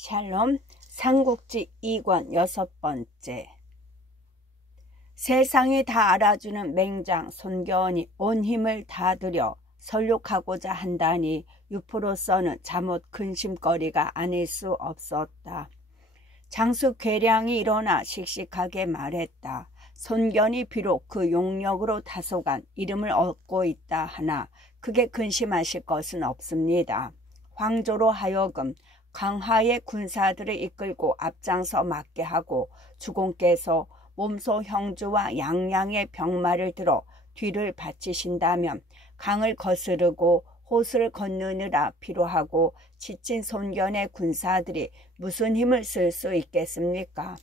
샬롬 삼국지 2권 6번째. 세상이 다 알아주는 맹장 손견이 온 힘을 다 들여 설욕하고자 한다니 유포로서는 잠옷 근심거리가 아닐 수 없었다. 장수 괴량이 일어나 씩씩하게 말했다. 손견이 비록 그 용력으로 다소간 이름을 얻고 있다 하나 크게 근심하실 것은 없습니다. 황조로 하여금 강하의 군사들을 이끌고 앞장서 맞게 하고 주공께서 몸소 형주와 양양의 병마를 들어 뒤를 바치신다면 강을 거스르고 호수를 건너느라 피로하고 지친 손견의 군사들이 무슨 힘을 쓸 수 있겠습니까?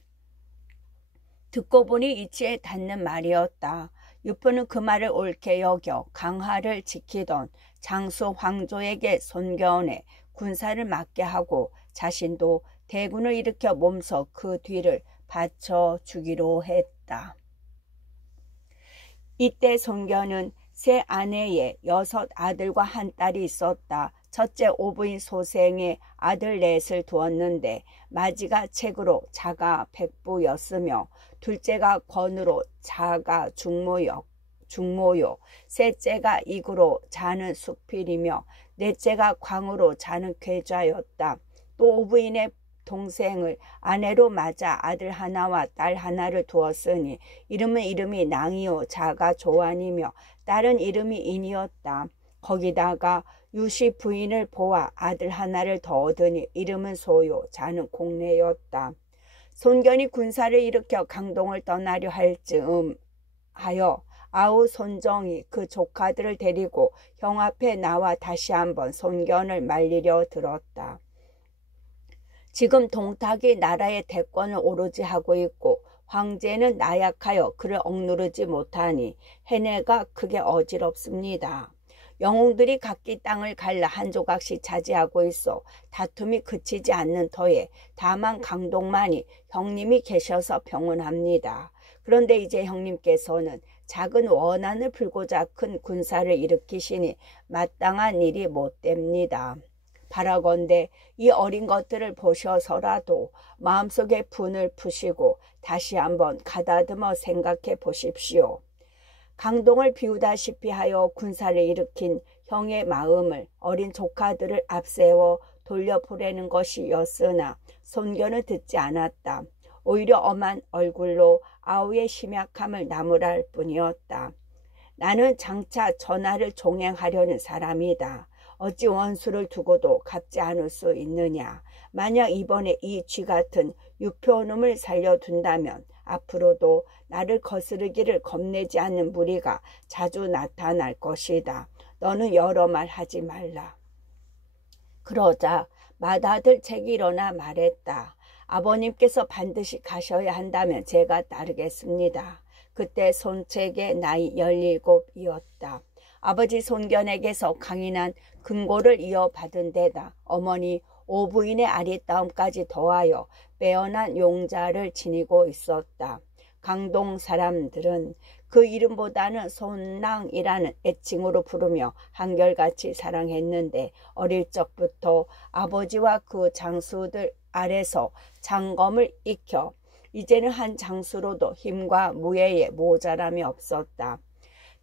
듣고 보니 이치에 닿는 말이었다. 유포는 그 말을 옳게 여겨 강하를 지키던 장수 황조에게 손견의 군사를 맡게 하고 자신도 대군을 일으켜 몸소 그 뒤를 받쳐주기로 했다. 이때 손견은 세 아내의 6 아들과 한 딸이 있었다. 첫째 오부인 소생에 아들 넷을 두었는데 마지가 책으로 자가 백부였으며 둘째가 권으로 자가 중모요, 셋째가 이구로 자는 숙필이며 넷째가 광으로 자는 괴좌였다. 또 오부인의 동생을 아내로 맞아 아들 하나와 딸 하나를 두었으니 이름이 낭이요 자가 조안이며 딸은 이름이 인이었다. 거기다가 유시 부인을 보아 아들 하나를 더 얻으니 이름은 소요 자는 공례였다. 손견이 군사를 일으켜 강동을 떠나려 할 즈음 하여 아우 손정이 그 조카들을 데리고 형 앞에 나와 다시 한번 손견을 말리려 들었다. 지금 동탁이 나라의 대권을 오로지 하고 있고 황제는 나약하여 그를 억누르지 못하니 해내가 크게 어지럽습니다. 영웅들이 각기 땅을 갈라 한 조각씩 차지하고 있어 다툼이 그치지 않는 터에 다만 강동만이 형님이 계셔서 평온합니다. 그런데 이제 형님께서는 작은 원한을 풀고자 큰 군사를 일으키시니 마땅한 일이 못됩니다. 바라건대 이 어린 것들을 보셔서라도 마음속의 분을 푸시고 다시 한번 가다듬어 생각해 보십시오. 강동을 비우다시피 하여 군사를 일으킨 형의 마음을 어린 조카들을 앞세워 돌려보내는 것이었으나 손견은 듣지 않았다. 오히려 엄한 얼굴로 아우의 심약함을 나무랄 뿐이었다. 나는 장차 전하를 종행하려는 사람이다. 어찌 원수를 두고도 갚지 않을 수 있느냐. 만약 이번에 이 쥐 같은 유표놈을 살려둔다면 앞으로도 나를 거스르기를 겁내지 않는 무리가 자주 나타날 것이다. 너는 여러 말 하지 말라. 그러자 맏아들 책이 일어나 말했다. 아버님께서 반드시 가셔야 한다면 제가 따르겠습니다. 그때 손책의 나이 17이었다. 아버지 손견에게서 강인한 근고를 이어받은 데다 어머니 오부인의 아리따움까지 더하여 빼어난 용자를 지니고 있었다. 강동 사람들은 그 이름보다는 손랑이라는 애칭으로 부르며 한결같이 사랑했는데 어릴 적부터 아버지와 그 장수들 아래서 장검을 익혀 이제는 한 장수로도 힘과 무예에 모자람이 없었다.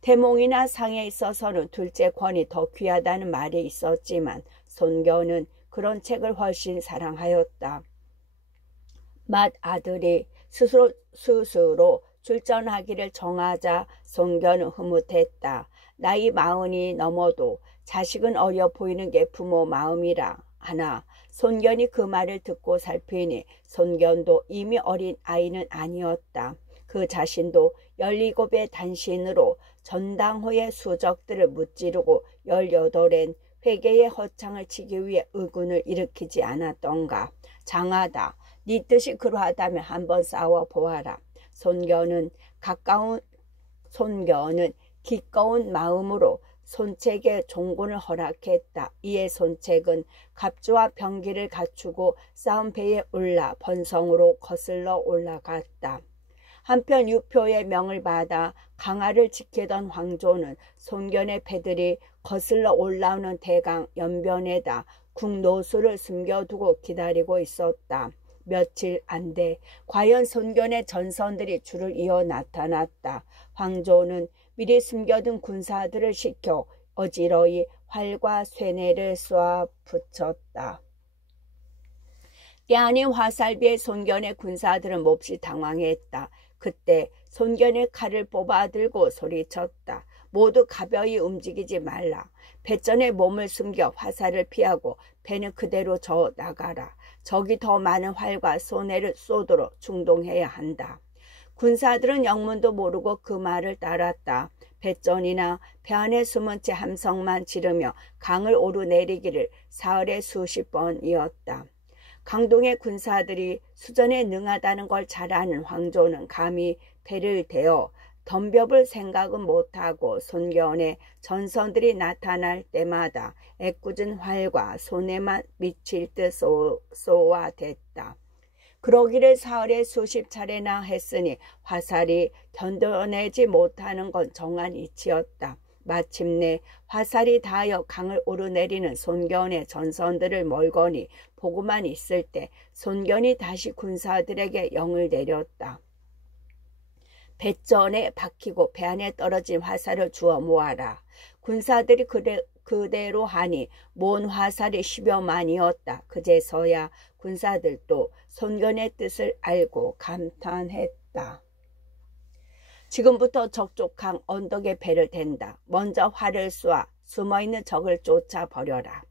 태몽이나 상에 있어서는 둘째 권이 더 귀하다는 말이 있었지만 손견은 그런 책을 훨씬 사랑하였다. 맏아들이 스스로 출전하기를 정하자 손견은 흐뭇했다. 나이 40이 넘어도 자식은 어려 보이는 게 부모 마음이라 하나 손견이 그 말을 듣고 살피니 손견도 이미 어린 아이는 아니었다. 그 자신도 17의 단신으로 전당호의 수적들을 무찌르고 18엔 회개의 허창을 치기 위해 의군을 일으키지 않았던가. 장하다. 네 뜻이 그러하다면 한번 싸워보아라. 손견은 기꺼운 마음으로 손책의 종군을 허락했다. 이에 손책은 갑주와 병기를 갖추고 싸움배에 올라 번성으로 거슬러 올라갔다. 한편 유표의 명을 받아 강하를 지키던 황조는 손견의 패들이 거슬러 올라오는 대강 연변에다 국노수를 숨겨두고 기다리고 있었다. 며칠 안 돼 과연 손견의 전선들이 줄을 이어 나타났다. 황조는 미리 숨겨둔 군사들을 시켜 어지러이 활과 쇠뇌를 쏘아 붙였다. 때 아닌 화살비에 손견의 군사들은 몹시 당황했다. 그때 손견의 칼을 뽑아 들고 소리쳤다. 모두 가벼이 움직이지 말라. 배전에 몸을 숨겨 화살을 피하고 배는 그대로 저 나가라. 적이 더 많은 활과 쏘뇌를 쏘도록 충동해야 한다. 군사들은 영문도 모르고 그 말을 따랐다. 배전이나 배 안에 숨은 채 함성만 지르며 강을 오르내리기를 사흘에 수십 번이었다. 강동의 군사들이 수전에 능하다는 걸 잘 아는 황조는 감히 배를 대어 덤벼볼 생각은 못하고 손견의 전선들이 나타날 때마다 애꿎은 활과 쏘뇌만 미칠 듯 쏘아댔다. 그러기를 사흘에 수십 차례나 했으니 화살이 견뎌내지 못하는 건 정한 이치였다. 마침내 화살이 닿아 강을 오르내리는 손견의 전선들을 멀거니 보고만 있을 때 손견이 다시 군사들에게 영을 내렸다. 배전에 박히고 배 안에 떨어진 화살을 주워 모아라. 군사들이 그대로 하니 모은 화살이 10여만이었다. 그제서야 군사들도 손견의 뜻을 알고 감탄했다. 지금부터 적족한 언덕에 배를 댄다. 먼저 활을 쏘아 숨어있는 적을 쫓아버려라.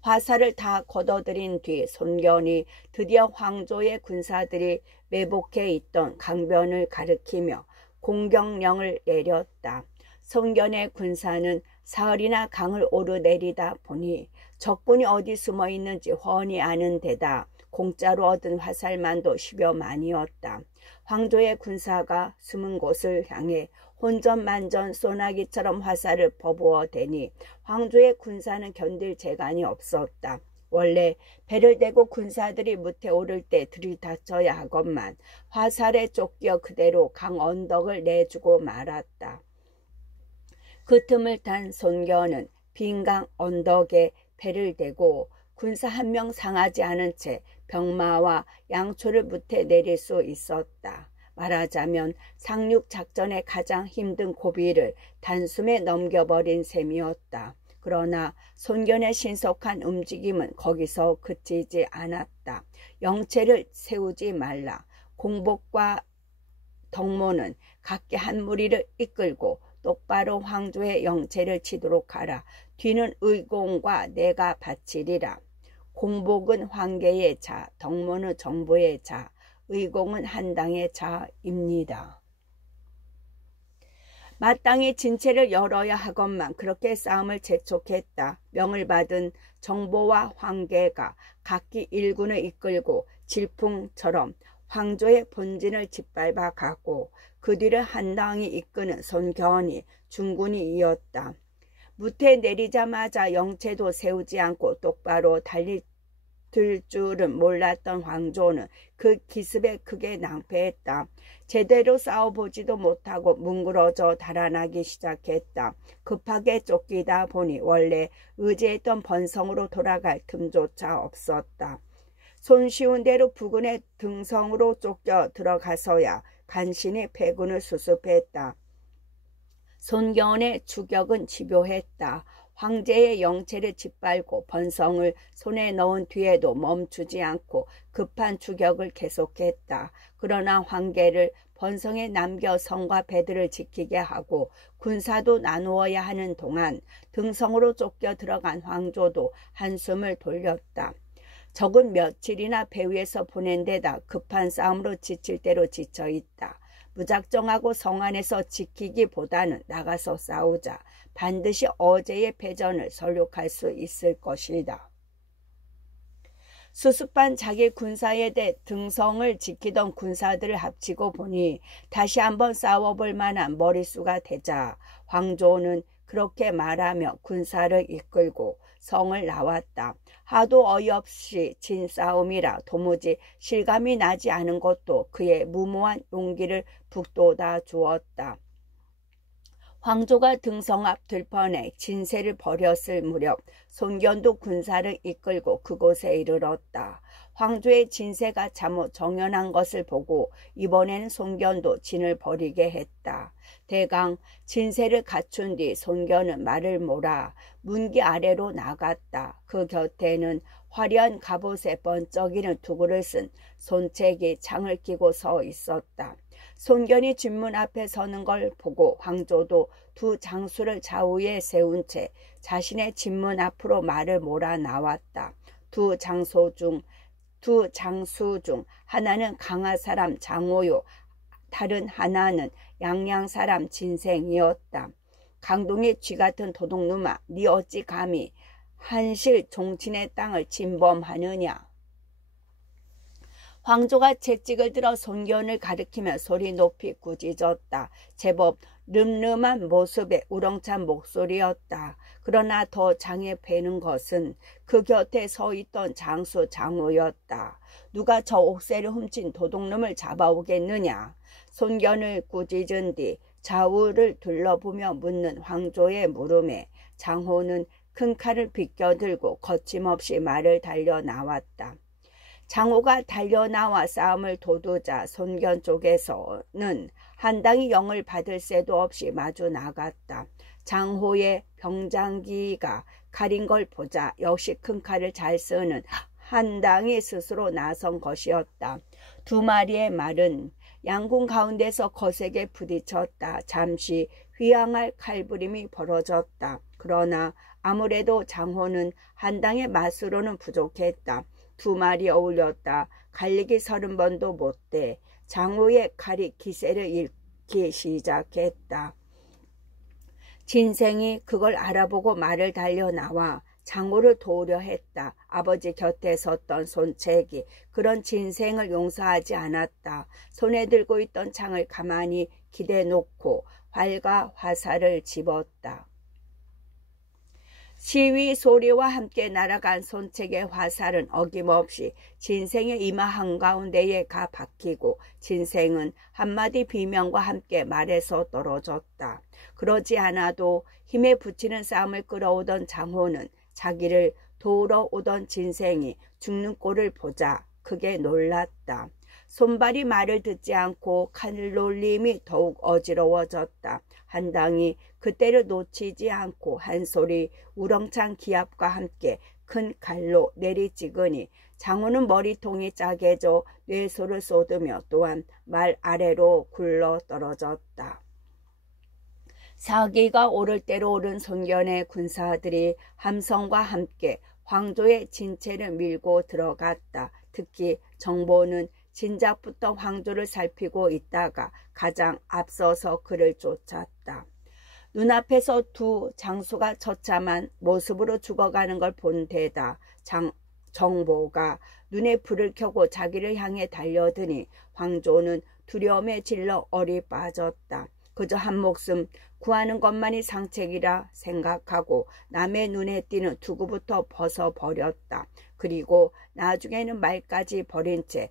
화살을 다 걷어들인 뒤 손견이 드디어 황조의 군사들이 매복해 있던 강변을 가리키며 공격령을 내렸다. 손견의 군사는 사흘이나 강을 오르내리다 보니 적군이 어디 숨어 있는지 훤히 아는 데다 공짜로 얻은 화살만도 10여만이었다. 황조의 군사가 숨은 곳을 향해 혼전만전 소나기처럼 화살을 퍼부어 대니 황조의 군사는 견딜 재간이 없었다. 원래 배를 대고 군사들이 무태 오를 때 들이닥쳐야 하건만 화살에 쫓겨 그대로 강 언덕을 내주고 말았다. 그 틈을 탄 손견은 빈 강 언덕에 배를 대고 군사 한 명 상하지 않은 채 병마와 양초를 무태 내릴 수 있었다. 말하자면 상륙 작전의 가장 힘든 고비를 단숨에 넘겨버린 셈이었다. 그러나 손견의 신속한 움직임은 거기서 그치지 않았다. 영체를 세우지 말라. 공복과 덕모는 각기 한 무리를 이끌고 똑바로 황조의 영체를 치도록 하라. 뒤는 의공과 내가 바치리라. 공복은 황계의 자, 덕모는 정보의 자, 의공은 한당의 자입니다. 마땅히 진체를 열어야 하건만 그렇게 싸움을 재촉했다. 명을 받은 정보와 황계가 각기 일군을 이끌고 질풍처럼 황조의 본진을 짓밟아 가고 그 뒤를 한당이 이끄는 손견이 중군이 이었다. 무태 내리자마자 영체도 세우지 않고 똑바로 달릴 줄은 몰랐던 황조는 그 기습에 크게 낭패했다. 제대로 싸워보지도 못하고 뭉그러져 달아나기 시작했다. 급하게 쫓기다 보니 원래 의지했던 번성으로 돌아갈 틈조차 없었다. 손쉬운 대로 부근의 등성으로 쫓겨 들어가서야 간신히 패군을 수습했다. 손견의 추격은 집요했다. 황제의 영체를 짓밟고 번성을 손에 넣은 뒤에도 멈추지 않고 급한 추격을 계속했다. 그러나 황제를 번성에 남겨 성과 배들을 지키게 하고 군사도 나누어야 하는 동안 등성으로 쫓겨 들어간 황조도 한숨을 돌렸다. 적은 며칠이나 배 위에서 보낸 데다 급한 싸움으로 지칠 대로 지쳐있다. 무작정하고 성 안에서 지키기보다는 나가서 싸우자. 반드시 어제의 패전을 설욕할 수 있을 것이다. 수습한 자기 군사에 대해 등성을 지키던 군사들을 합치고 보니 다시 한번 싸워볼 만한 머릿수가 되자 황조는 그렇게 말하며 군사를 이끌고 성을 나왔다. 하도 어이없이 진 싸움이라 도무지 실감이 나지 않은 것도 그의 무모한 용기를 북돋아 주었다. 황조가 등성 앞 들판에 진세를 벌였을 무렵 손견도 군사를 이끌고 그곳에 이르렀다. 황조의 진세가 참으 정연한 것을 보고 이번에는 손견도 진을 벌이게 했다. 대강 진세를 갖춘 뒤 손견은 말을 몰아 문기 아래로 나갔다. 그 곁에는 화려한 갑옷에 번쩍이는 두구를 쓴 손책이 창을 끼고 서 있었다. 손견이 진문 앞에 서는 걸 보고 황조도 두 장수를 좌우에 세운 채 자신의 진문 앞으로 말을 몰아 나왔다. 두 장수 중 하나는 강하 사람 장호요, 다른 하나는 양양 사람 진생이었다. 강동의 쥐 같은 도둑놈아, 네 어찌 감히 한실 종친의 땅을 침범하느냐. 황조가 채찍을 들어 손견을 가리키며 소리 높이 꾸짖었다. 제법 늠름한 모습의 우렁찬 목소리였다. 그러나 더 장에 패는 것은 그 곁에 서 있던 장수 장호였다. 누가 저 옥새를 훔친 도둑놈을 잡아오겠느냐. 손견을 꾸짖은 뒤 좌우를 둘러보며 묻는 황조의 물음에 장호는 큰 칼을 비껴들고 거침없이 말을 달려 나왔다. 장호가 달려나와 싸움을 도두자 손견 쪽에서는 한당이 영을 받을 새도 없이 마주 나갔다. 장호의 병장기가 가린 걸 보자 역시 큰 칼을 잘 쓰는 한당이 스스로 나선 것이었다. 두 마리의 말은 양궁 가운데서 거세게 부딪혔다. 잠시 휘황할 칼부림이 벌어졌다. 그러나 아무래도 장호는 한당의 맛으로는 부족했다. 두 말이 어울렸다. 갈리기 30번도 못돼 장호의 칼이 기세를 잃기 시작했다. 진생이 그걸 알아보고 말을 달려 나와 장호를 도우려 했다. 아버지 곁에 섰던 손책이 그런 진생을 용서하지 않았다. 손에 들고 있던 창을 가만히 기대 놓고 활과 화살을 집었다. 시위 소리와 함께 날아간 손책의 화살은 어김없이 진생의 이마 한가운데에 가 박히고 진생은 한마디 비명과 함께 말에서 떨어졌다. 그러지 않아도 힘에 부치는 싸움을 끌어오던 장호는 자기를 도우러 오던 진생이 죽는 꼴을 보자 크게 놀랐다. 손발이 말을 듣지 않고 칼놀림이 더욱 어지러워졌다. 한당이 그때를 놓치지 않고 한 소리 우렁찬 기압과 함께 큰 칼로 내리찍으니 장호는 머리통이 짜개져 뇌소를 쏟으며 또한 말 아래로 굴러 떨어졌다. 사기가 오를 대로 오른 손견의 군사들이 함성과 함께 황조의 진체를 밀고 들어갔다. 특히 정보는 진작부터 황조를 살피고 있다가 가장 앞서서 그를 쫓았다. 눈앞에서 두 장수가 처참한 모습으로 죽어가는 걸 본 데다 정보가 눈에 불을 켜고 자기를 향해 달려드니 황조는 두려움에 질러 얼이 빠졌다. 그저 한 목숨 구하는 것만이 상책이라 생각하고 남의 눈에 띄는 두구부터 벗어버렸다. 그리고 나중에는 말까지 버린 채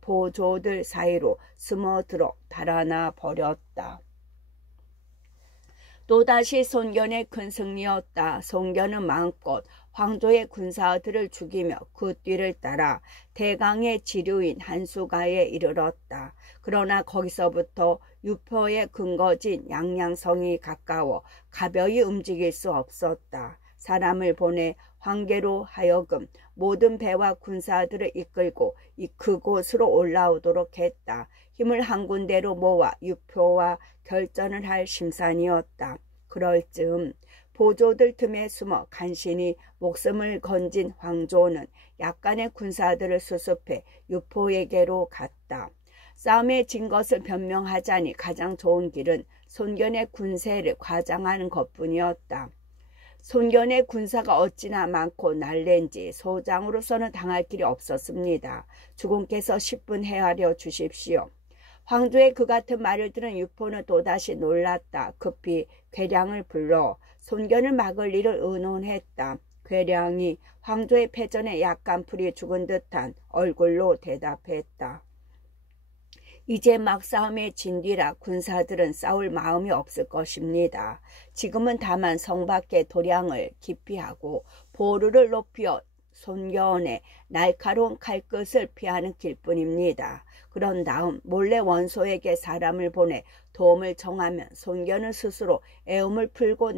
보조들 사이로 숨어들어 달아나 버렸다. 또다시 손견의 큰 승리였다. 손견은 마음껏 황조의 군사들을 죽이며 그 뒤를 따라 대강의 지류인 한수가에 이르렀다. 그러나 거기서부터 유표의 근거진 양양성이 가까워 가벼이 움직일 수 없었다. 사람을 보내 황계로 하여금 모든 배와 군사들을 이끌고 그곳으로 올라오도록 했다. 힘을 한 군데로 모아 유표와 결전을 할 심산이었다. 그럴 즈음 보조들 틈에 숨어 간신히 목숨을 건진 황조는 약간의 군사들을 수습해 유포에게로 갔다. 싸움에 진 것을 변명하자니 가장 좋은 길은 손견의 군세를 과장하는 것뿐이었다. 손견의 군사가 어찌나 많고 날랜지 소장으로서는 당할 길이 없었습니다. 주공께서 10분 헤아려 주십시오. 황조의 그 같은 말을 들은 유포는 또다시 놀랐다. 급히 괴량을 불러 손견을 막을 일을 의논했다. 괴량이 황조의 패전에 약간 풀이 죽은 듯한 얼굴로 대답했다. 이제 막 싸움에 진 뒤라 군사들은 싸울 마음이 없을 것입니다. 지금은 다만 성 밖의 도량을 기피하고 보루를 높여 손견의 날카로운 칼끝을 피하는 길뿐입니다. 그런 다음 몰래 원소에게 사람을 보내 도움을 청하면 손견은 스스로 애움을 풀고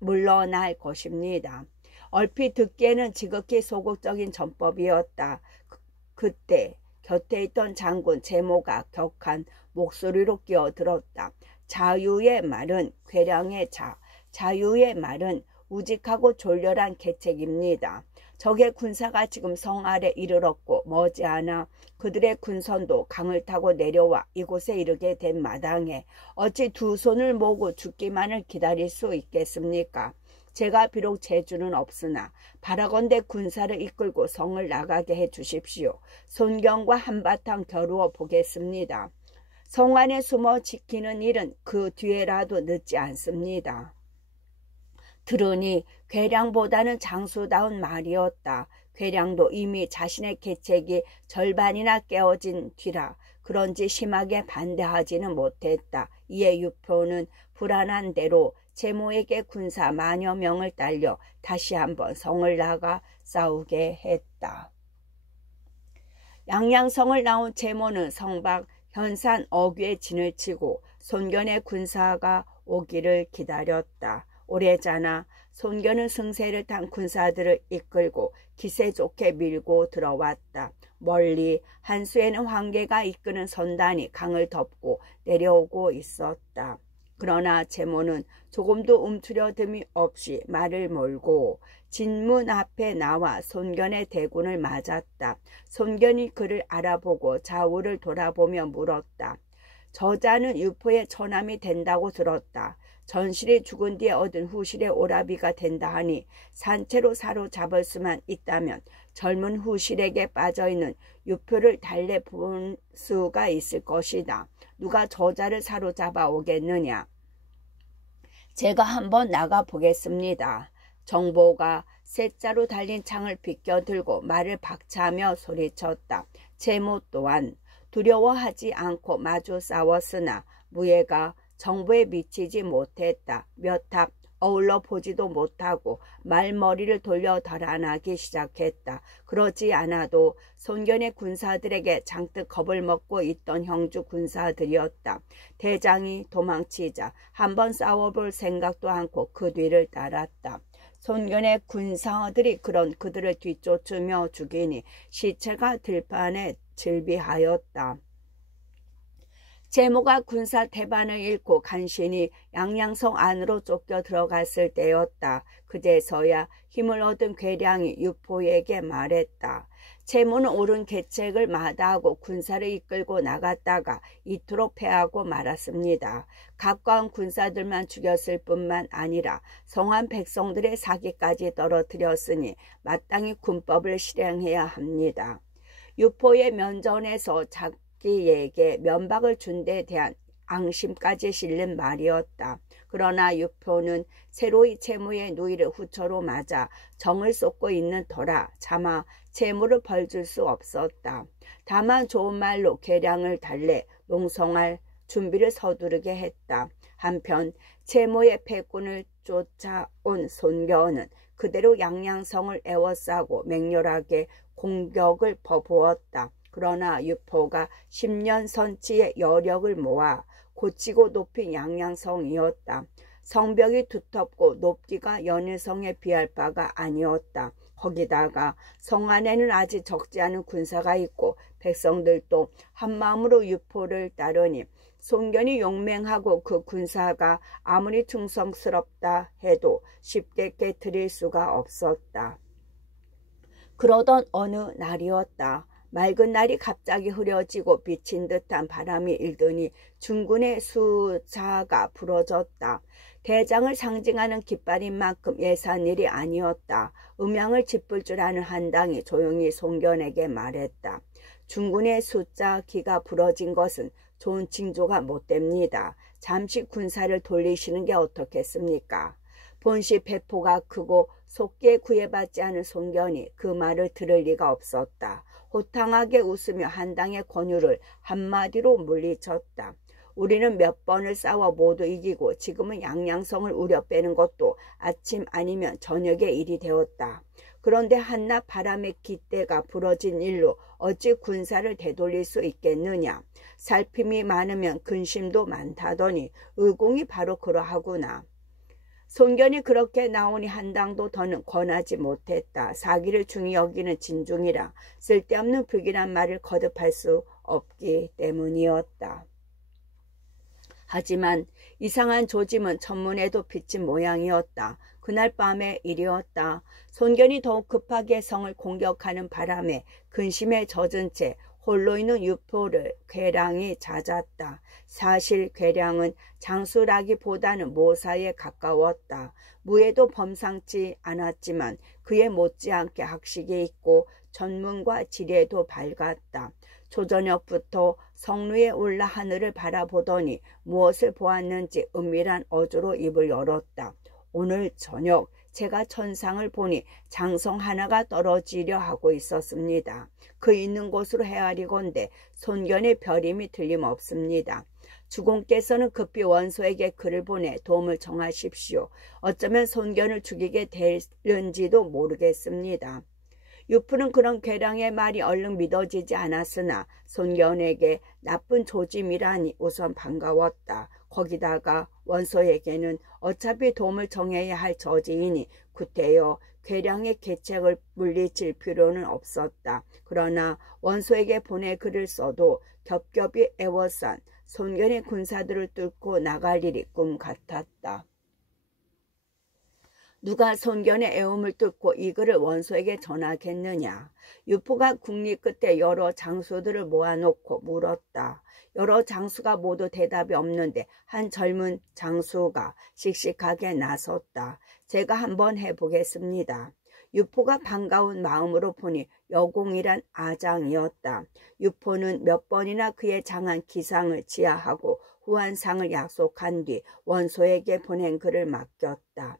물러날 것입니다. 얼핏 듣기에는 지극히 소극적인 전법이었다. 그때 곁에 있던 장군 제모가 격한 목소리로 끼어들었다. 자유의 말은 괴량의 자, 자유의 말은 우직하고 졸렬한 계책입니다. 적의 군사가 지금 성 아래 이르렀고 머지않아 그들의 군선도 강을 타고 내려와 이곳에 이르게 된 마당에 어찌 두 손을 모으고 죽기만을 기다릴 수 있겠습니까? 제가 비록 재주는 없으나 바라건대 군사를 이끌고 성을 나가게 해 주십시오. 손경과 한바탕 겨루어 보겠습니다. 성 안에 숨어 지키는 일은 그 뒤에라도 늦지 않습니다. 들으니 괴량보다는 장수다운 말이었다. 괴량도 이미 자신의 계책이 절반이나 깨어진 뒤라 그런지 심하게 반대하지는 못했다. 이에 유표는 불안한 대로 제모에게 군사 만여 명을 딸려 다시 한번 성을 나가 싸우게 했다. 양양성을 나온 제모는 성밖 현산 어귀에 진을 치고 손견의 군사가 오기를 기다렸다. 오래자나 손견은 승세를 탄 군사들을 이끌고 기세 좋게 밀고 들어왔다. 멀리 한수에는 황계가 이끄는 선단이 강을 덮고 내려오고 있었다. 그러나 제모는 조금도 움츠려듦이 없이 말을 몰고 진문 앞에 나와 손견의 대군을 맞았다. 손견이 그를 알아보고 좌우를 돌아보며 물었다. 저자는 유포의 처남이 된다고 들었다. 전실이 죽은 뒤에 얻은 후실의 오라비가 된다 하니 산채로 사로잡을 수만 있다면 젊은 후실에게 빠져있는 유표를 달래볼 수가 있을 것이다. 누가 저자를 사로잡아 오겠느냐? 제가 한번 나가 보겠습니다. 정보가 셋자로 달린 창을 비껴들고 말을 박차하며 소리쳤다. 제모 또한 두려워하지 않고 마주 싸웠으나 무예가 정보에 미치지 못했다. 몇 합 어울러 보지도 못하고 말머리를 돌려 달아나기 시작했다. 그러지 않아도 손견의 군사들에게 잔뜩 겁을 먹고 있던 형주 군사들이었다. 대장이 도망치자 한번 싸워볼 생각도 않고 그 뒤를 따랐다. 손견의 군사들이 그런 그들을 뒤쫓으며 죽이니 시체가 들판에 질비하였다. 제모가 군사 태반을 잃고 간신히 양양성 안으로 쫓겨 들어갔을 때였다. 그제서야 힘을 얻은 괴량이 유포에게 말했다. 제모는 옳은 계책을 마다하고 군사를 이끌고 나갔다가 이토록 패하고 말았습니다. 가까운 군사들만 죽였을 뿐만 아니라 성한 백성들의 사기까지 떨어뜨렸으니 마땅히 군법을 실행해야 합니다. 유포의 면전에서 자기에게 면박을 준 데 대한 앙심까지 실린 말이었다. 그러나 유표는 새로이 채무의 누이를 후처로 맞아 정을 쏟고 있는 터라 차마 채무를 벌줄 수 없었다. 다만 좋은 말로 괴량을 달래 농성할 준비를 서두르게 했다. 한편 채무의 패군을 쫓아온 손견은 그대로 양양성을 에워싸고 맹렬하게 공격을 퍼부었다. 그러나 유포가 10년 선치의 여력을 모아 고치고 높인 양양성이었다. 성벽이 두텁고 높기가 연일성에 비할 바가 아니었다. 거기다가 성 안에는 아직 적지 않은 군사가 있고 백성들도 한마음으로 유포를 따르니 손견이 용맹하고 그 군사가 아무리 충성스럽다 해도 쉽게 깨트릴 수가 없었다. 그러던 어느 날이었다. 맑은 날이 갑자기 흐려지고 비친 듯한 바람이 일더니 중군의 수자가 부러졌다. 대장을 상징하는 깃발인 만큼 예산 일이 아니었다. 음양을 짚을 줄 아는 한당이 조용히 손견에게 말했다. 중군의 숫자 기가 부러진 것은 좋은 징조가 못 됩니다. 잠시 군사를 돌리시는 게 어떻겠습니까? 본시 배포가 크고 속기에 구애받지 않은 손견이 그 말을 들을 리가 없었다. 호탕하게 웃으며 한당의 권유를 한마디로 물리쳤다. 우리는 몇 번을 싸워 모두 이기고 지금은 양양성을 우려 빼는 것도 아침 아니면 저녁의 일이 되었다. 그런데 한낮 바람에 깃대가 부러진 일로 어찌 군사를 되돌릴 수 있겠느냐. 살핌이 많으면 근심도 많다더니 의공이 바로 그러하구나. 손견이 그렇게 나오니 한당도 더는 권하지 못했다. 사기를 중히 여기는 진중이라 쓸데없는 불길한 말을 거듭할 수 없기 때문이었다. 하지만 이상한 조짐은 천문에도 비친 모양이었다. 그날 밤의 일이었다. 손견이 더욱 급하게 성을 공격하는 바람에 근심에 젖은 채 홀로 있는 유포를 괴량이 잦았다. 사실 괴량은 장수라기보다는 모사에 가까웠다. 무예도 범상치 않았지만 그에 못지않게 학식이 있고 전문과 지혜도 밝았다. 초저녁부터 성루에 올라 하늘을 바라보더니 무엇을 보았는지 은밀한 어조로 입을 열었다. 오늘 저녁 제가 천상을 보니 장성 하나가 떨어지려 하고 있었습니다. 그 있는 곳으로 헤아리건대 손견의 벼림이 틀림없습니다. 주공께서는 급히 원소에게 글을 보내 도움을 청하십시오. 어쩌면 손견을 죽이게 될는지도 모르겠습니다. 유프는 그런 괴량의 말이 얼른 믿어지지 않았으나 손견에게 나쁜 조짐이라니 우선 반가웠다. 거기다가 원소에게는 어차피 도움을 청해야 할 저지이니 구태여 괴량의 계책을 물리칠 필요는 없었다. 그러나 원소에게 보내 글을 써도 겹겹이 애워싼 손견의 군사들을 뚫고 나갈 일이 꿈 같았다. 누가 손견의 애움을 뚫고 이 글을 원소에게 전하겠느냐. 유포가 국리 끝에 여러 장수들을 모아놓고 물었다. 여러 장수가 모두 대답이 없는데 한 젊은 장수가 씩씩하게 나섰다. 제가 한번 해보겠습니다. 유포가 반가운 마음으로 보니 여공이란 아장이었다. 유포는 몇 번이나 그의 장한 기상을 지하하고 후한상을 약속한 뒤 원소에게 보낸 글을 맡겼다.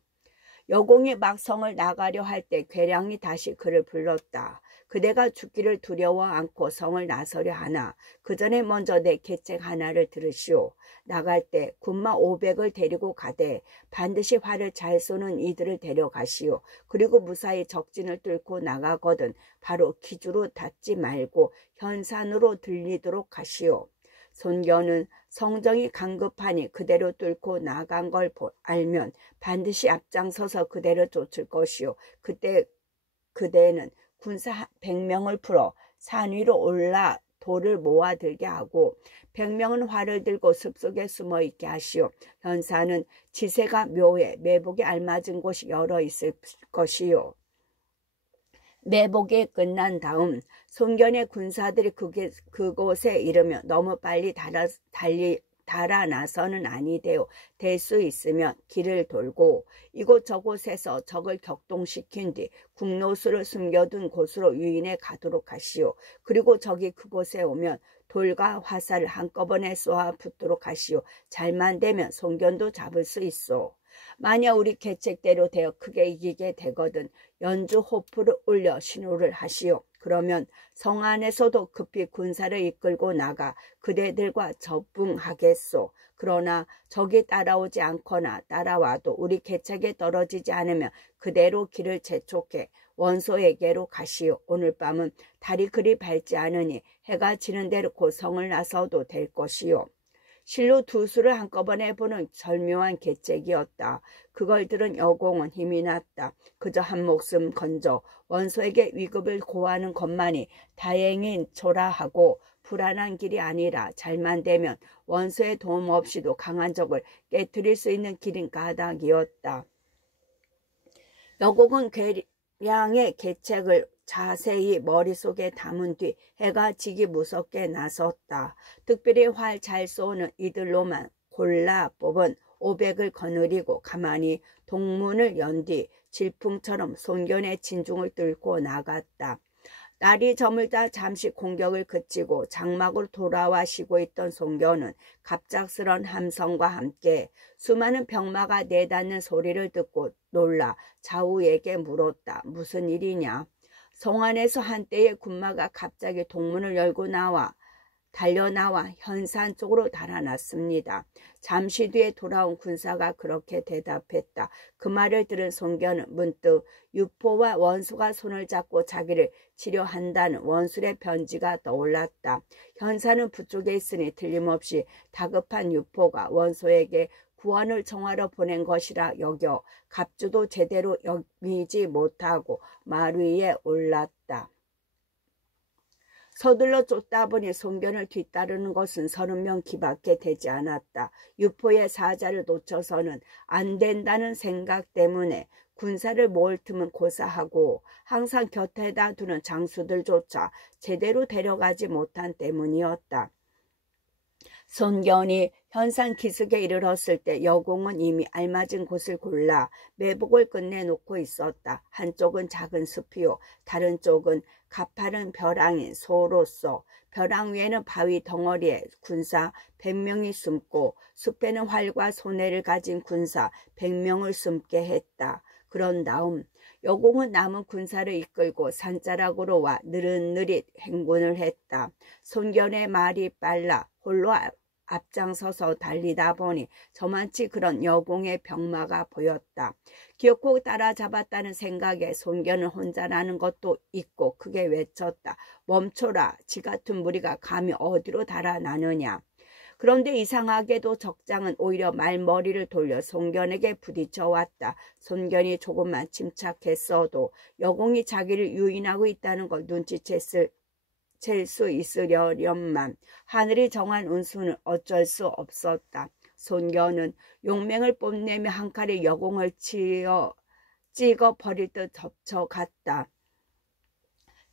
여공이 막 성을 나가려 할 때 괴량이 다시 그를 불렀다. 그대가 죽기를 두려워 않고 성을 나서려 하나 그 전에 먼저 내 계책 하나를 들으시오. 나갈 때 군마 500을 데리고 가되 반드시 활을 잘 쏘는 이들을 데려가시오. 그리고 무사히 적진을 뚫고 나가거든 바로 기주로 닿지 말고 현산으로 들리도록 하시오. 손견은 성정이 강급하니 그대로 뚫고 나간 걸 알면 반드시 앞장서서 그대로 쫓을 것이요. 그때 그대는 군사 100명을 풀어 산 위로 올라 돌을 모아들게 하고 100명은 활을 들고 숲속에 숨어 있게 하시오. 현사는 지세가 묘해 매복에 알맞은 곳이 여러 있을 것이요. 매복이 끝난 다음 손견의 군사들이 그곳에 이르면 너무 빨리 달아나서는 아니되오. 될 수 있으면 길을 돌고 이곳저곳에서 적을 격동시킨 뒤 국노수를 숨겨둔 곳으로 유인해 가도록 하시오. 그리고 적이 그곳에 오면 돌과 화살을 한꺼번에 쏘아 붙도록 하시오. 잘만 되면 손견도 잡을 수 있어. 만약 우리 계책대로 되어 크게 이기게 되거든 연주 호프를 올려 신호를 하시오. 그러면 성 안에서도 급히 군사를 이끌고 나가 그대들과 접붕하겠소. 그러나 적이 따라오지 않거나 따라와도 우리 계책에 떨어지지 않으면 그대로 길을 재촉해 원소에게로 가시오. 오늘 밤은 달이 그리 밝지 않으니 해가 지는 대로 곧 성을 나서도 될 것이오. 실로 두 수를 한꺼번에 보는 절묘한 계책이었다. 그걸 들은 여공은 힘이 났다. 그저 한 목숨 건져 원소에게 위급을 고하는 것만이 다행인 초라하고 불안한 길이 아니라 잘만 되면 원소의 도움 없이도 강한 적을 깨뜨릴 수 있는 길인 까닭이었다. 여공은 괴량의 계책을 자세히 머릿속에 담은 뒤 해가 지기 무섭게 나섰다. 특별히 활 잘 쏘는 이들로만 골라 뽑은 500을 거느리고 가만히 동문을 연 뒤 질풍처럼 손견의 진중을 뚫고 나갔다. 날이 저물다 잠시 공격을 그치고 장막으로 돌아와 쉬고 있던 손견은 갑작스런 함성과 함께 수많은 병마가 내닫는 소리를 듣고 놀라 좌우에게 물었다. 무슨 일이냐? 성 안에서 한때의 군마가 갑자기 동문을 열고 달려나와 현산 쪽으로 달아났습니다. 잠시 뒤에 돌아온 군사가 그렇게 대답했다. 그 말을 들은 손견은 문득 유포와 원수가 손을 잡고 자기를 치료한다는 원술의 편지가 떠올랐다. 현산은 부쪽에 있으니 틀림없이 다급한 유포가 원소에게 구원을 청하러 보낸 것이라 여겨 갑주도 제대로 여기지 못하고 말 위에 올랐다. 서둘러 쫓다 보니 손견을 뒤따르는 것은 30명 기밖에 되지 않았다. 유포의 사자를 놓쳐서는 안 된다는 생각 때문에 군사를 모을 틈은 고사하고 항상 곁에다 두는 장수들조차 제대로 데려가지 못한 때문이었다. 손견이 현산 기슭에 이르렀을 때 여공은 이미 알맞은 곳을 골라 매복을 끝내놓고 있었다. 한쪽은 작은 숲이요 다른 쪽은 가파른 벼랑인 소로서 벼랑 위에는 바위 덩어리에 군사 100명이 숨고 숲에는 활과 소뇌를 가진 군사 100명을 숨게 했다. 그런 다음 여공은 남은 군사를 이끌고 산자락으로 와 느릿느릿 행군을 했다. 손견의 말이 빨라 홀로 앞장서서 달리다 보니 저만치 그런 여공의 병마가 보였다. 기어코 따라잡았다는 생각에 손견은 혼자라는 것도 있고 크게 외쳤다. 멈춰라. 지 같은 무리가 감히 어디로 달아나느냐. 그런데 이상하게도 적장은 오히려 말머리를 돌려 손견에게 부딪혀 왔다. 손견이 조금만 침착했어도 여공이 자기를 유인하고 있다는 걸 눈치챘을 수 있으려련만 하늘이 정한 운수는 어쩔 수 없었다. 손견은 용맹을 뽐내며 한 칼에 여공을 찍어 버릴 듯 덮쳐갔다.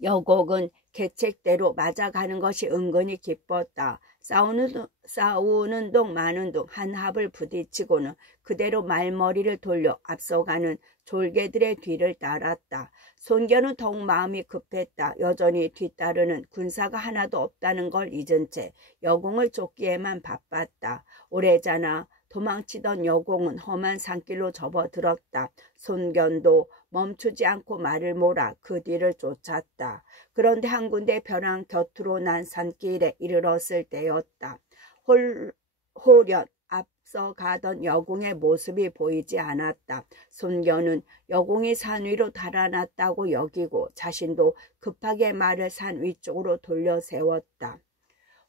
여공은 계책대로 맞아가는 것이 은근히 기뻤다. 싸우는 동 마는 동 한 합을 부딪히고는 그대로 말머리를 돌려 앞서가는 졸개들의 뒤를 따랐다. 손견은 더욱 마음이 급했다. 여전히 뒤따르는 군사가 하나도 없다는 걸 잊은 채 여공을 쫓기에만 바빴다. 오래전에 도망치던 여공은 험한 산길로 접어들었다. 손견도 멈추지 않고 말을 몰아 그 뒤를 쫓았다. 그런데 한 군데 벼랑 곁으로 난 산길에 이르렀을 때였다. 홀연 앞서가던 여공의 모습이 보이지 않았다. 손견은 여공이 산 위로 달아났다고 여기고 자신도 급하게 말을 산 위쪽으로 돌려 세웠다.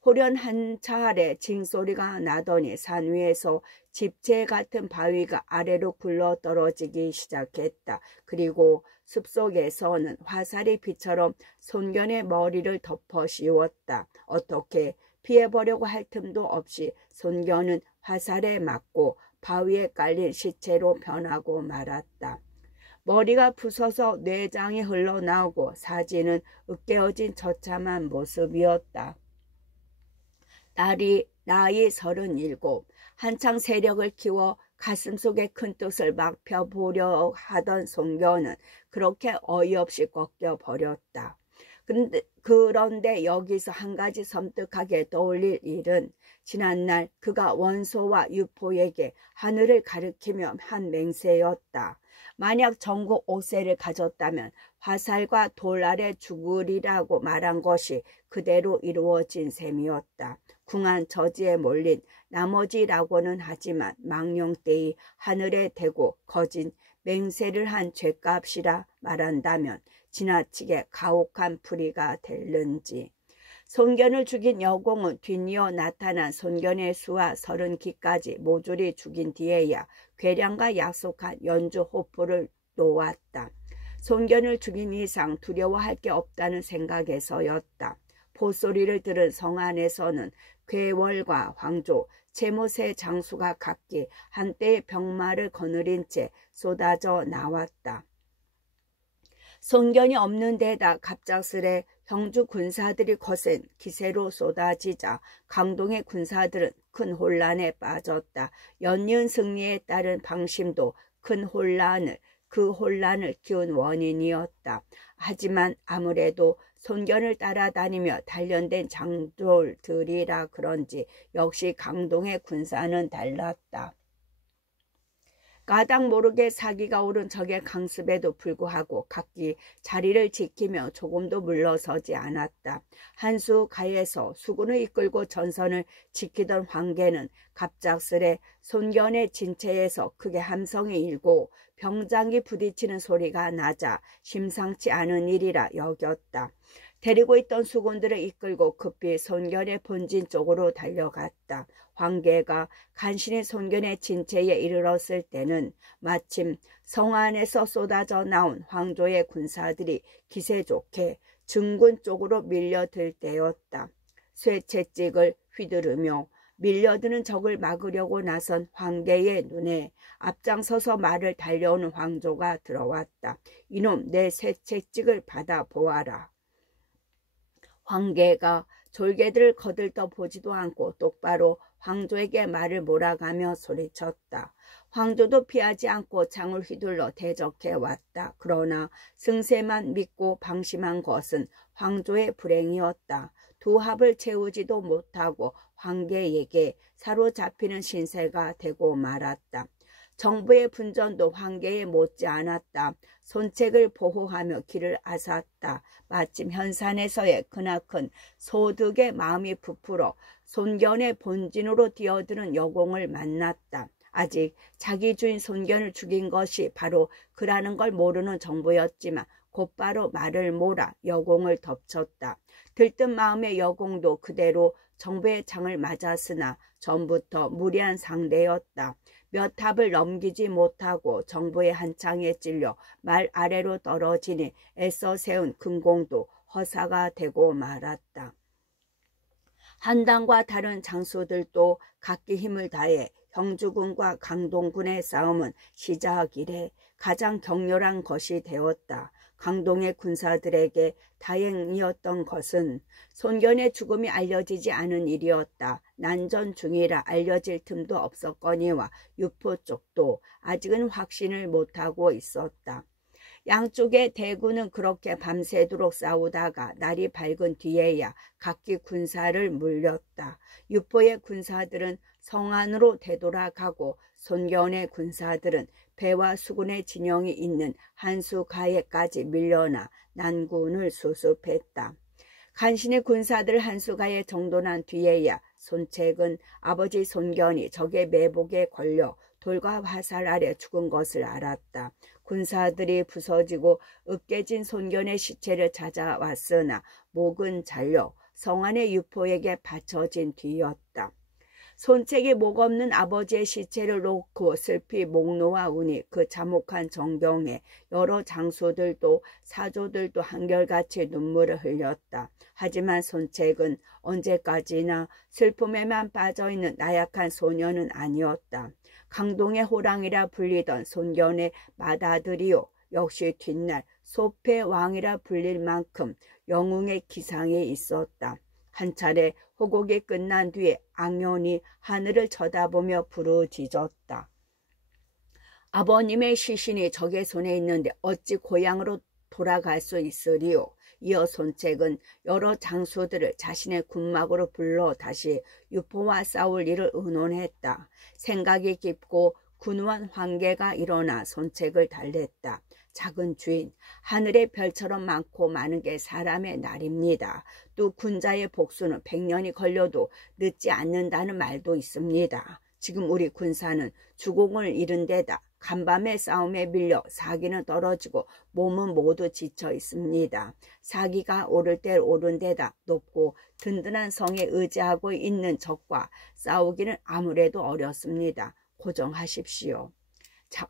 호련 한 차례 징소리가 나더니 산 위에서 집채 같은 바위가 아래로 굴러 떨어지기 시작했다. 그리고 숲속에서는 화살이 빛처럼 손견의 머리를 덮어 씌웠다. 어떻게 피해보려고 할 틈도 없이 손견은 화살에 맞고 바위에 깔린 시체로 변하고 말았다. 머리가 부서서 뇌장이 흘러나오고 사지는 으깨어진 처참한 모습이었다. 나이 37, 한창 세력을 키워 가슴속에 큰 뜻을 막 펴보려 하던 손견은 그렇게 어이없이 꺾여버렸다. 그런데 여기서 한 가지 섬뜩하게 떠올릴 일은 지난날 그가 원소와 유포에게 하늘을 가리키며 한 맹세였다. 만약 전국 옥새를 가졌다면 화살과 돌 아래 죽으리라고 말한 것이 그대로 이루어진 셈이었다. 궁한 저지에 몰린 나머지라고는 하지만 망령되이 하늘에 대고 거진 맹세를 한 죗값이라 말한다면 지나치게 가혹한 풀이가 될는지. 손견을 죽인 여공은 뒷이어 나타난 손견의 수하 30기까지 모조리 죽인 뒤에야 괴량과 약속한 연주 호포를 놓았다. 손견을 죽인 이상 두려워할 게 없다는 생각에서였다. 포소리를 들은 성 안에서는 괴월과 황조, 제모세 장수가 각기 한때의 병마를 거느린 채 쏟아져 나왔다. 손견이 없는 데다 갑작스레 형주 군사들이 거센 기세로 쏟아지자 강동의 군사들은 큰 혼란에 빠졌다. 연이은 승리에 따른 방심도 그 혼란을 키운 원인이었다. 하지만 아무래도 손견을 따라다니며 단련된 장졸들이라 그런지 역시 강동의 군사는 달랐다. 까닭 모르게 사기가 오른 적의 강습에도 불구하고 각기 자리를 지키며 조금도 물러서지 않았다. 한수가에서 수군을 이끌고 전선을 지키던 황계는 갑작스레 손견의 진체에서 크게 함성이 일고 병장이 부딪히는 소리가 나자 심상치 않은 일이라 여겼다. 데리고 있던 수군들을 이끌고 급히 손견의 본진 쪽으로 달려갔다. 황계가 간신히 손견의 진체에 이르렀을 때는 마침 성 안에서 쏟아져 나온 황조의 군사들이 기세 좋게 증군 쪽으로 밀려들 때였다. 쇠채찍을 휘두르며 밀려드는 적을 막으려고 나선 황계의 눈에 앞장서서 말을 달려오는 황조가 들어왔다. 이놈, 내 쇠채찍을 받아보아라. 황계가 졸개들을 거들떠 보지도 않고 똑바로 황조에게 말을 몰아가며 소리쳤다. 황조도 피하지 않고 창을 휘둘러 대적해 왔다. 그러나 승세만 믿고 방심한 것은 황조의 불행이었다. 두 합을 채우지도 못하고 황계에게 사로잡히는 신세가 되고 말았다. 정부의 분전도 황계에 못지않았다. 손책을 보호하며 길을 앗았다. 마침 현산에서의 크나큰 소득의 마음이 부풀어 손견의 본진으로 뛰어드는 여공을 만났다. 아직 자기 주인 손견을 죽인 것이 바로 그라는 걸 모르는 정부였지만 곧바로 말을 몰아 여공을 덮쳤다. 들뜬 마음의 여공도 그대로 정부의 창을 맞았으나 전부터 무리한 상대였다. 몇 합을 넘기지 못하고 정부의 한 창에 찔려 말 아래로 떨어지니 애써 세운 금공도 허사가 되고 말았다. 한당과 다른 장수들도 각기 힘을 다해 형주군과 강동군의 싸움은 시작 이래 가장 격렬한 것이 되었다. 강동의 군사들에게 다행이었던 것은 손견의 죽음이 알려지지 않은 일이었다. 난전 중이라 알려질 틈도 없었거니와 유포 쪽도 아직은 확신을 못하고 있었다. 양쪽의 대군은 그렇게 밤새도록 싸우다가 날이 밝은 뒤에야 각기 군사를 물렸다. 유포의 군사들은 성 안으로 되돌아가고 손견의 군사들은 배와 수군의 진영이 있는 한수가에까지 밀려나 난군을 수습했다. 간신히 군사들 한수가에 정돈한 뒤에야 손책은 아버지 손견이 적의 매복에 걸려 돌과 화살 아래 죽은 것을 알았다. 군사들이 부서지고 으깨진 손견의 시체를 찾아왔으나 목은 잘려 성 안의 유포에게 바쳐진 뒤였다. 손책이 목 없는 아버지의 시체를 놓고 슬피 목 놓아오니 그 참혹한 정경에 여러 장수들도 사조들도 한결같이 눈물을 흘렸다. 하지만 손책은 언제까지나 슬픔에만 빠져있는 나약한 소년은 아니었다. 강동의 호랑이라 불리던 손견의 맏아들이요 역시 뒷날 소패 왕이라 불릴 만큼 영웅의 기상이 있었다. 한 차례 호곡이 끝난 뒤에 앙연히 하늘을 쳐다보며 부르짖었다. 아버님의 시신이 적의 손에 있는데 어찌 고향으로 돌아갈 수 있으리요. 이어 손책은 여러 장수들을 자신의 군막으로 불러 다시 유포와 싸울 일을 의논했다. 생각이 깊고 군우한 황계가 일어나 손책을 달랬다. 작은 주인, 하늘의 별처럼 많고 많은 게 사람의 날입니다. 또 군자의 복수는 100년이 걸려도 늦지 않는다는 말도 있습니다. 지금 우리 군사는 주공을 잃은 데다 간밤의 싸움에 밀려 사기는 떨어지고 몸은 모두 지쳐 있습니다. 사기가 오를 때 오른 데다 높고 든든한 성에 의지하고 있는 적과 싸우기는 아무래도 어렵습니다. 고정하십시오.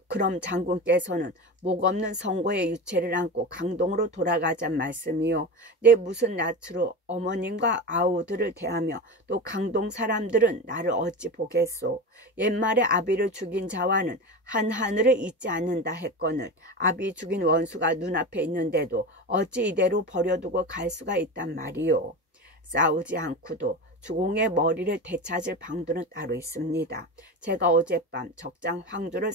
그럼 장군께서는 목 없는 성고의 유체를 안고 강동으로 돌아가잔 말씀이요. 내 무슨 낯으로 어머님과 아우들을 대하며 또 강동 사람들은 나를 어찌 보겠소. 옛말에 아비를 죽인 자와는 한 하늘을 잊지 않는다 했거늘 아비 죽인 원수가 눈앞에 있는데도 어찌 이대로 버려두고 갈 수가 있단 말이요. 싸우지 않고도 주공의 머리를 되찾을 방도는 따로 있습니다. 제가 어젯밤 적장 황조를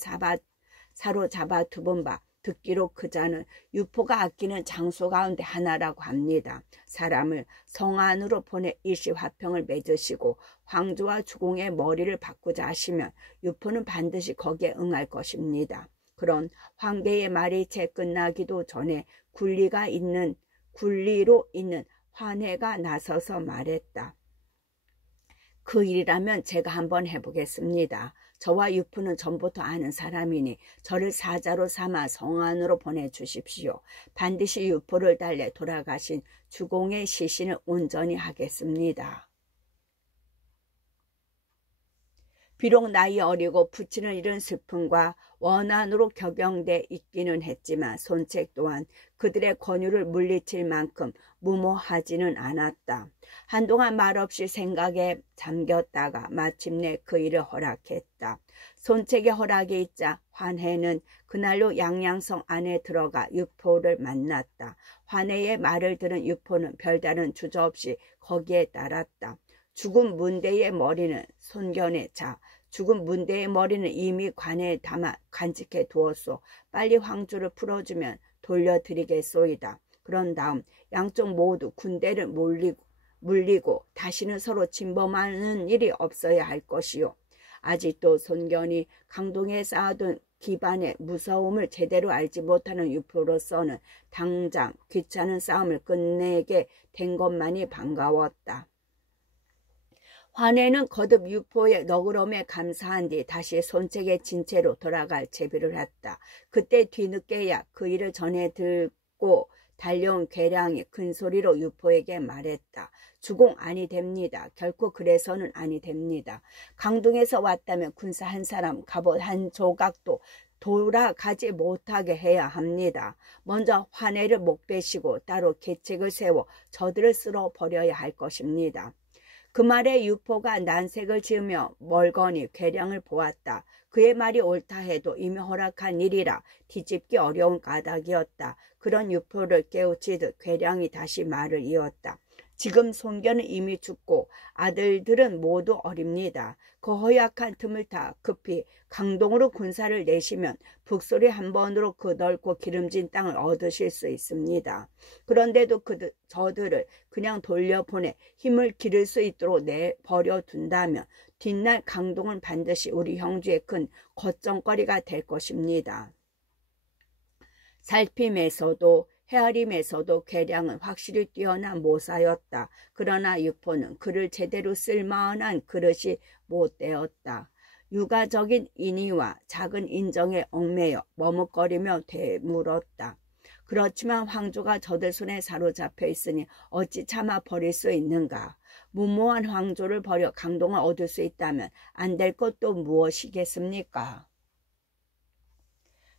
사로잡아 두본 바 듣기로 그 자는 유포가 아끼는 장소 가운데 하나라고 합니다. 사람을 성 안으로 보내 일시화평을 맺으시고 황제와 주공의 머리를 바꾸자 하시면 유포는 반드시 거기에 응할 것입니다. 그런 황제의 말이 채 끝나기도 전에 굴리로 있는 환혜가 나서서 말했다. 그 일이라면 제가 한번 해보겠습니다. 저와 유포는 전부터 아는 사람이니 저를 사자로 삼아 성 안으로 보내주십시오. 반드시 유포를 달래 돌아가신 주공의 시신을 온전히 하겠습니다. 비록 나이 어리고 부친을 잃은 슬픔과 원한으로 격용돼 있기는 했지만 손책 또한 그들의 권유를 물리칠 만큼 무모하지는 않았다. 한동안 말없이 생각에 잠겼다가 마침내 그 일을 허락했다. 손책의 허락이 있자 환혜는 그날로 양양성 안에 들어가 유포를 만났다. 환혜의 말을 들은 유포는 별다른 주저없이 거기에 따랐다. 죽은 문대의 머리는 손견에 차. 죽은 문대의 머리는 이미 관에 담아 간직해 두었소. 빨리 황조를 풀어주면 돌려드리겠소이다. 그런 다음 양쪽 모두 군대를 물리고 다시는 서로 침범하는 일이 없어야 할 것이요. 아직도 손견이 강동에 쌓아둔 기반의 무서움을 제대로 알지 못하는 유포로서는 당장 귀찮은 싸움을 끝내게 된 것만이 반가웠다. 환혜는 거듭 유포의 너그러움에 감사한 뒤 다시 손책의 진체로 돌아갈 제비를 했다. 그때 뒤늦게야 그 일을 전해 들고 달려온 괴량이 큰 소리로 유포에게 말했다. 주공 아니 됩니다. 결코 그래서는 아니 됩니다. 강동에서 왔다면 군사 한 사람, 갑옷 한 조각도 돌아가지 못하게 해야 합니다. 먼저 환혜를 목베시고 따로 계책을 세워 저들을 쓸어버려야 할 것입니다. 그 말에 유포가 난색을 지으며 멀거니 괴량을 보았다. 그의 말이 옳다 해도 이미 허락한 일이라 뒤집기 어려운 까닭이었다. 그런 유포를 깨우치듯 괴량이 다시 말을 이었다. 지금 손견은 이미 죽고 아들들은 모두 어립니다. 그 허약한 틈을 타 급히 강동으로 군사를 내시면 북소리 한 번으로 그 넓고 기름진 땅을 얻으실 수 있습니다. 그런데도 저들을 그냥 돌려보내 힘을 기를 수 있도록 내버려 둔다면 뒷날 강동은 반드시 우리 형주의 큰 걱정거리가 될 것입니다. 살핌에서도 헤아림에서도 괴량은 확실히 뛰어난 모사였다. 그러나 유포는 그를 제대로 쓸만한 그릇이 못 되었다. 육아적인 인의와 작은 인정에 얽매여 머뭇거리며 되물었다. 그렇지만 황조가 저들 손에 사로잡혀 있으니 어찌 참아 버릴 수 있는가. 무모한 황조를 버려 강동을 얻을 수 있다면 안 될 것도 무엇이겠습니까?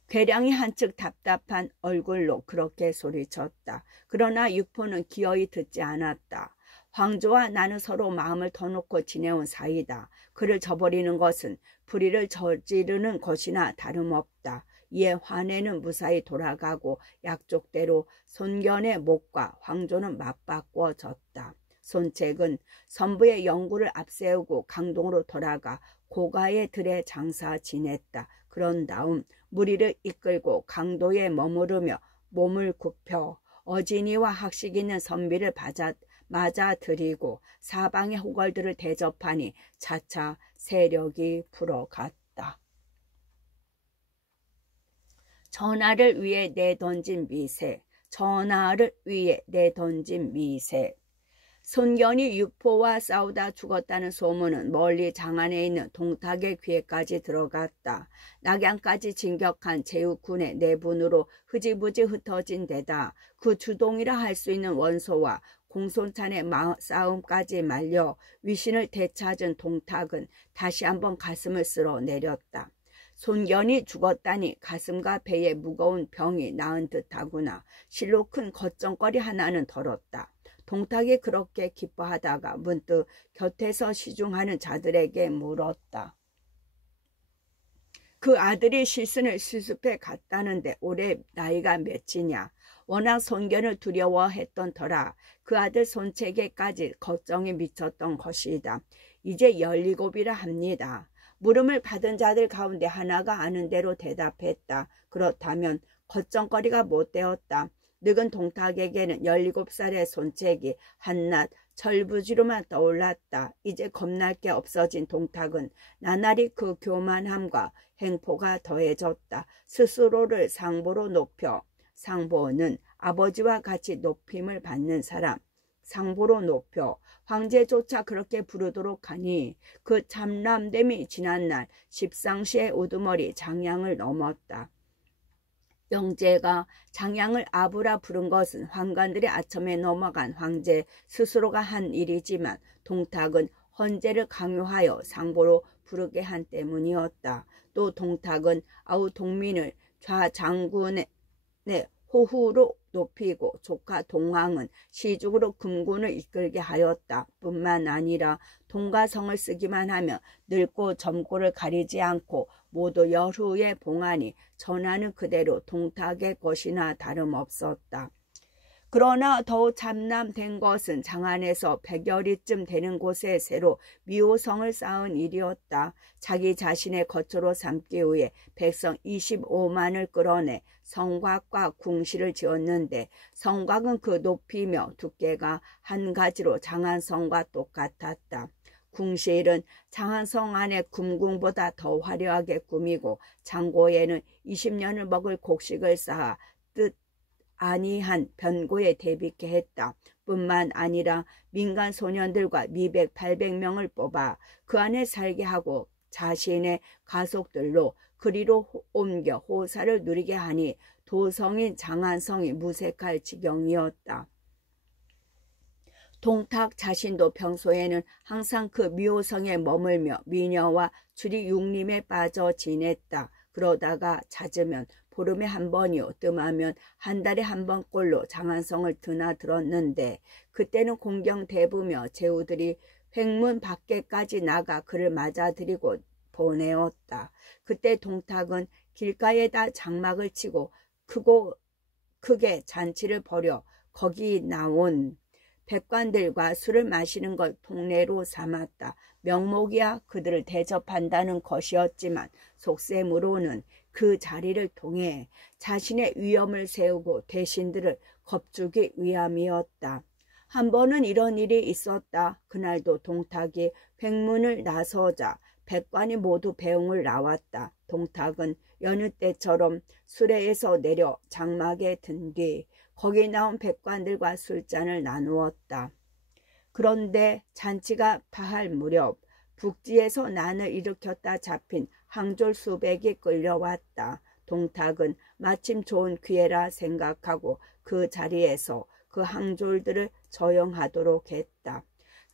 괴량이 한층 답답한 얼굴로 그렇게 소리쳤다. 그러나 유포는 기어이 듣지 않았다. 황조와 나는 서로 마음을 터놓고 지내온 사이다. 그를 저버리는 것은 불의를 저지르는 것이나 다름없다. 이에 환혜는 무사히 돌아가고 약속대로 손견의 목과 황조는 맞바꿔졌다. 손책은 선부의 영구를 앞세우고 강동으로 돌아가 고가의 들에 장사 지냈다. 그런 다음 무리를 이끌고 강도에 머무르며 몸을 굽혀 어진이와 학식 있는 선비를 맞아들이고 사방의 호걸들을 대접하니 차차 세력이 불어갔다. 전하를 위해 내던진 미세, 전하를 위해 내던진 미세. 손견이 유포와 싸우다 죽었다는 소문은 멀리 장안에 있는 동탁의 귀에까지 들어갔다. 낙양까지 진격한 제후군의 내분으로 흐지부지 흩어진 데다 그 주동이라 할 수 있는 원소와 공손찬의 싸움까지 말려 위신을 되찾은 동탁은 다시 한번 가슴을 쓸어 내렸다. 손견이 죽었다니 가슴과 배에 무거운 병이 나은 듯하구나. 실로 큰 걱정거리 하나는 덜었다. 동탁이 그렇게 기뻐하다가 문득 곁에서 시중하는 자들에게 물었다. 그 아들이 실순을 수습해 갔다는데 올해 나이가 몇이냐. 워낙 손견을 두려워했던 터라 그 아들 손책에까지 걱정이 미쳤던 것이다. 이제 17이라 합니다. 물음을 받은 자들 가운데 하나가 아는 대로 대답했다. 그렇다면 걱정거리가 못되었다. 늙은 동탁에게는 17살의 손책이 한낱 철부지로만 떠올랐다. 이제 겁날 게 없어진 동탁은 나날이 그 교만함과 행포가 더해졌다. 스스로를 상보로 높여, 상보는 아버지와 같이 높임을 받는 사람, 상보로 높여 황제조차 그렇게 부르도록 하니 그 참람됨이 지난날 십상시의 우두머리 장양을 넘었다. 영제가 장양을 아부라 부른 것은 환관들의 아첨에 넘어간 황제 스스로가 한 일이지만 동탁은 헌제를 강요하여 상보로 부르게 한 때문이었다. 또 동탁은 아우 동민을 좌장군의 호후로 높이고 조카 동황은 시죽으로 금군을 이끌게 하였다. 뿐만 아니라 동가성을 쓰기만 하면 늙고 젊고를 가리지 않고 모두 여후의 봉안이 전하는 그대로 동탁의 것이나 다름없었다. 그러나 더욱 참남된 것은 장안에서 100여리쯤 되는 곳에 새로 미호성을 쌓은 일이었다. 자기 자신의 거처로 삼기 위해 백성 25만을 끌어내 성곽과 궁시를 지었는데 성곽은 그 높이며 두께가 한 가지로 장안성과 똑같았다. 궁시일은 장안성 안의 금궁보다 더 화려하게 꾸미고 장고에는 20년을 먹을 곡식을 쌓아 뜻 아니한 변고에 대비케 했다. 뿐만 아니라 민간 소년들과 미백 800명을 뽑아 그 안에 살게 하고 자신의 가속들로 그리로 옮겨 호사를 누리게 하니 도성인 장안성이 무색할 지경이었다. 동탁 자신도 평소에는 항상 그 미호성에 머물며 미녀와 줄이 육림에 빠져 지냈다. 그러다가 잦으면 보름에 한 번이요, 뜸하면 한 달에 한 번꼴로 장안성을 드나들었는데 그때는 공경대부며 제후들이 횡문 밖에까지 나가 그를 맞아들이고 보내었다. 그때 동탁은 길가에다 장막을 치고 크게 잔치를 벌여 거기 나온 백관들과 술을 마시는 걸 통례로 삼았다. 명목이야 그들을 대접한다는 것이었지만 속셈으로는 그 자리를 통해 자신의 위엄을 세우고 대신들을 겁주기 위함이었다. 한 번은 이런 일이 있었다. 그날도 동탁이 횡문을 나서자 백관이 모두 배웅을 나왔다. 동탁은 여느 때처럼 수레에서 내려 장막에 든 뒤 거기 나온 백관들과 술잔을 나누었다. 그런데 잔치가 파할 무렵 북지에서 난을 일으켰다 잡힌 항졸 수백이 끌려왔다. 동탁은 마침 좋은 기회라 생각하고 그 자리에서 그 항졸들을 저용하도록 했다.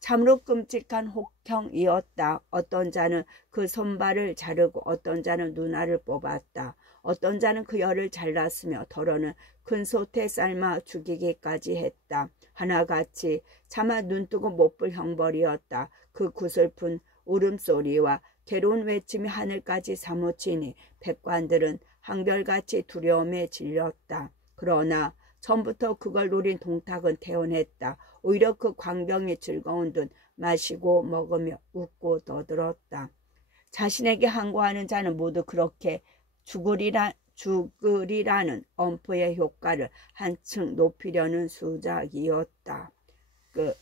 참으로 끔찍한 혹형이었다. 어떤 자는 그 손발을 자르고 어떤 자는 눈알을 뽑았다. 어떤 자는 그 혀를 잘랐으며 더러는 큰 솥에 삶아 죽이기까지 했다. 하나같이 차마 눈뜨고 못 볼 형벌이었다. 그 구슬픈 울음소리와 괴로운 외침이 하늘까지 사무치니 백관들은 한결같이 두려움에 질렸다. 그러나 처음부터 그걸 노린 동탁은 태연했다. 오히려 그 광경이 즐거운 듯 마시고 먹으며 웃고 떠들었다. 자신에게 항거하는 자는 모두 그렇게 죽으리라는 엄포의 효과를 한층 높이려는 수작이었다. 끝.